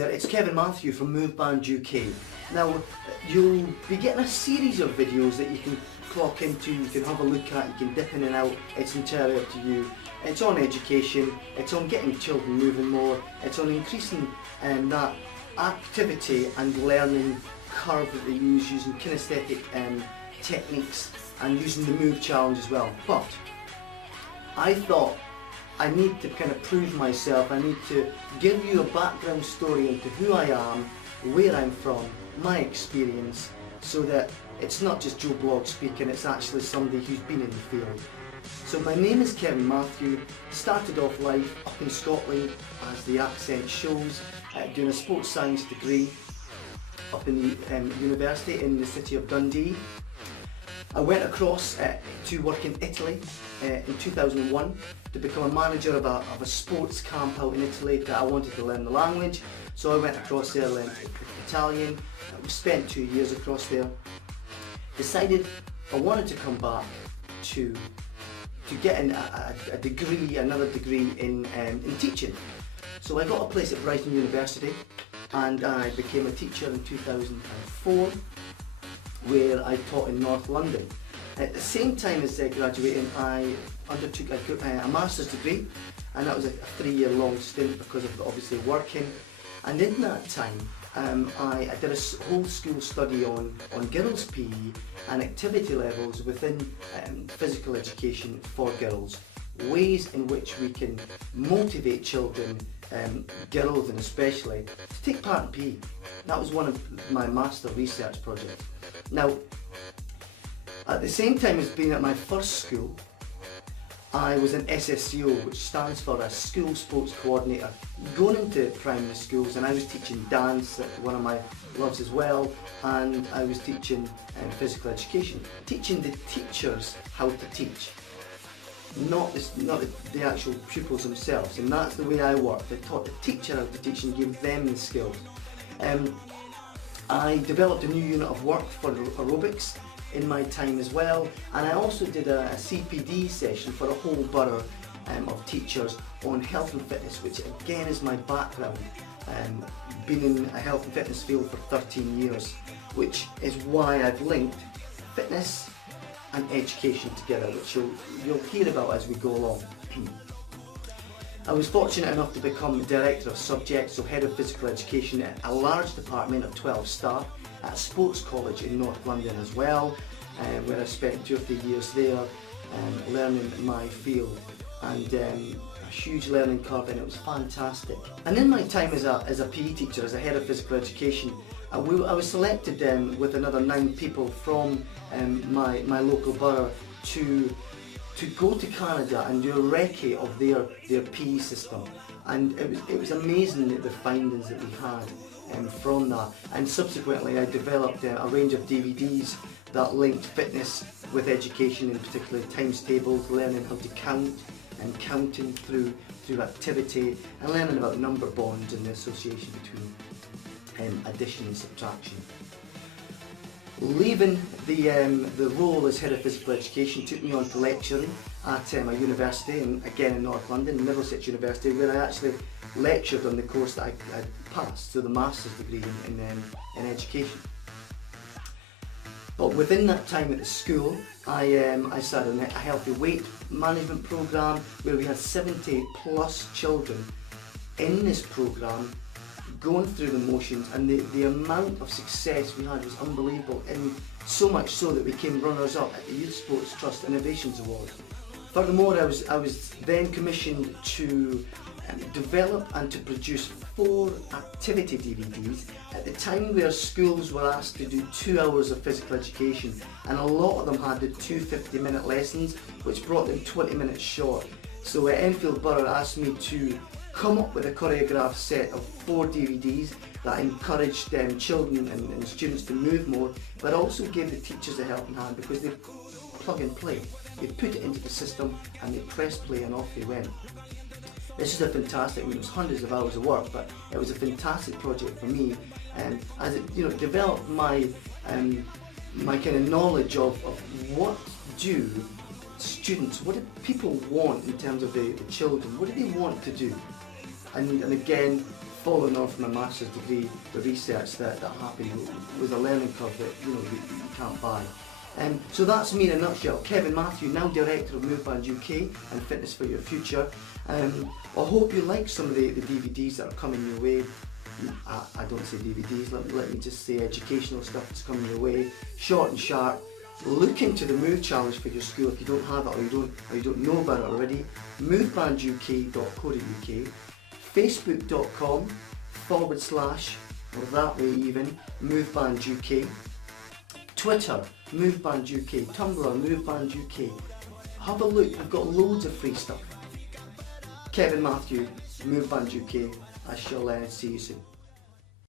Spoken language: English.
It's Kevin Matthew from MOVband UK. Now, you'll be getting a series of videos that you can clock into, you can have a look at, you can dip in and out, it's entirely up to you. It's on education, it's on getting children moving more, it's on increasing that activity and learning curve that they use using kinesthetic techniques and using the MOVe challenge as well. But I thought I need to kind of prove myself. I need to give you a background story into who I am, where I'm from, my experience, so that it's not just Joe Blogg speaking, it's actually somebody who's been in the field. So my name is Kevin Matthew. Started off life up in Scotland, as the accent shows, doing a sports science degree up in the university in the city of Dundee. I went across to work in Italy in 2001 to become a manager of a sports camp out in Italy that I wanted to learn the language. So I went across there, learned Italian. We spent 2 years across there. Decided I wanted to come back to get a degree, another degree in teaching. So I got a place at Brighton University and I became a teacher in 2004. Where I taught in North London. At the same time as graduating, I undertook a master's degree, and that was a 3-year long stint because of obviously working. And in that time, I did a whole school study on girls' PE and activity levels within physical education for girls. Ways in which we can motivate children, girls and especially, to take part in PE. That was one of my master research projects. Now, at the same time as being at my first school, I was an SSCO, which stands for a School Sports Coordinator, going into primary schools, and I was teaching dance, one of my loves as well, and I was teaching physical education, teaching the teachers how to teach. Not the actual pupils themselves, and that's the way I worked. I taught the teacher how to teach and gave them the skills. I developed a new unit of work for aerobics in my time as well, and I also did a CPD session for a whole borough of teachers on health and fitness, which again is my background. Been in a health and fitness field for 13 years, which is why I've linked fitness and education together, which you'll hear about as we go along. I was fortunate enough to become Director of Subjects, so Head of Physical Education at a large department of 12 staff at a sports college in North London as well, where I spent 2 or 3 years there learning my field, and a huge learning curve, and it was fantastic. And in my time as a PE teacher, as a Head of Physical Education, I was selected with another 9 people from my local borough to go to Canada and do a recce of their PE system, and it was amazing the findings that we had from that. And subsequently I developed a range of DVDs that linked fitness with education, in particular times tables, learning how to count and counting through activity, and learning about number bonds and the association between addition and subtraction. Leaving the role as Head of Physical Education took me on to lecturing at a university, and again in North London, Middlesex University, where I actually lectured on the course that I passed, so the master's degree in education. But within that time at the school, I started a healthy weight management programme where we had 70 plus children in this programme going through the motions, and the amount of success we had was unbelievable, and so much so that we came runners-up at the Youth Sports Trust Innovations Award. Furthermore, I was then commissioned to develop and to produce 4 activity DVDs at the time where schools were asked to do 2 hours of physical education, and a lot of them had the 2 50-minute lessons, which brought them 20 minutes short. So Enfield Borough asked me to come up with a choreographed set of 4 DVDs that encouraged children and students to move more, but also gave the teachers a helping hand, because they plug and play. They put it into the system and they press play and off they went. This is a fantastic, it was hundreds of hours of work, but it was a fantastic project for me, as it developed my kind of knowledge of what do students, what do people want in terms of the children, what do they want to do? And again, following on from a master's degree, the research that happened was a learning curve that you can't buy. So that's me in a nutshell. Kevin Matthew, now Director of MOVband UK and Fitness for Your Future. I hope you like some of the DVDs that are coming your way. I don't say DVDs, let me just say educational stuff that's coming your way. Short and sharp. Look into the MOVE challenge for your school if you don't have it or you don't know about it already. MOVbanduk.co.uk, Facebook.com/ or that way even, MOVband UK. Twitter, MOVband UK, Tumblr, MOVband UK. Have a look, I've got loads of free stuff. Kevin Matthew, MOVband UK. I shall see you soon.